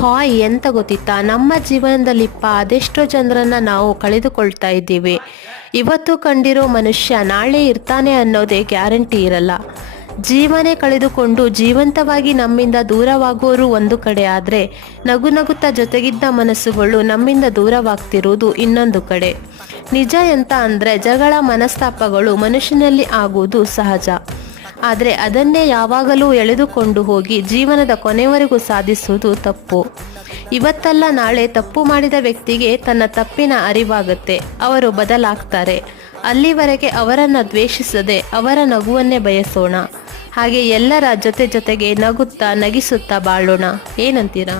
Hi, ಎಂತ ಗೊತ್ತಿತ್ತಾ, ನಮ್ಮ ಜೀವನದಲ್ಲಿಪ್ಪ ಅದೆಷ್ಟೋ ಜನರನ್ನ ನಾವು ಕಳೆದುಕೊಳ್ತಾ ಇದ್ದೀವಿ. ಇವತ್ತು ಕಂಡಿರೋ ಮನುಷ್ಯ ನಾಳೆ ಇರ್ತಾನೆ ಅನ್ನೋದೇ ಗ್ಯಾರಂಟಿ ಇರಲ್ಲ. ಜೀವನೇ ಕಳೆದುಕೊಂಡು ಜೀವಂತವಾಗಿ ನಮ್ಮಿಂದ ದೂರವಾಗೋರು ಒಂದು ಕಡೆ ಆದರೆ, ನಗು ನಗುತ್ತಾ ಜೊತೆಗಿದ್ದ ಮನಸ್ಸುಗಳು ನಮ್ಮಿಂದ ದೂರವಾಗ್ತಿರುವುದು ಇನ್ನೊಂದು ಕಡೆ. ನಿಜ ಎಂತ ಅಂದರೆ, ಜಗಳ ಮನಸ್ತಾಪಗಳು ಮನುಷ್ಯನಲ್ಲಿ ಆಗುವುದು ಸಹಜ. ಆದರೆ ಅದನ್ನೇ ಯಾವಾಗಲೂ ಎಳೆದುಕೊಂಡು ಹೋಗಿ ಜೀವನದ ಕೊನೆವರೆಗೂ ಸಾಧಿಸುವುದು ತಪ್ಪು. ಇವತ್ತಲ್ಲ ನಾಳೆ ತಪ್ಪು ಮಾಡಿದ ವ್ಯಕ್ತಿಗೆ ತನ್ನ ತಪ್ಪಿನ ಅರಿವಾಗುತ್ತೆ, ಅವರು ಬದಲಾಗ್ತಾರೆ. ಅಲ್ಲಿವರೆಗೆ ಅವರನ್ನು ದ್ವೇಷಿಸದೆ ಅವರ ನಗುವನ್ನೇ ಬಯಸೋಣ. ಹಾಗೆ ಎಲ್ಲರ ಜೊತೆಗೆ ನಗುತ್ತಾ ನಗಿಸುತ್ತಾ ಬಾಳೋಣ. ಏನಂತೀರಾ?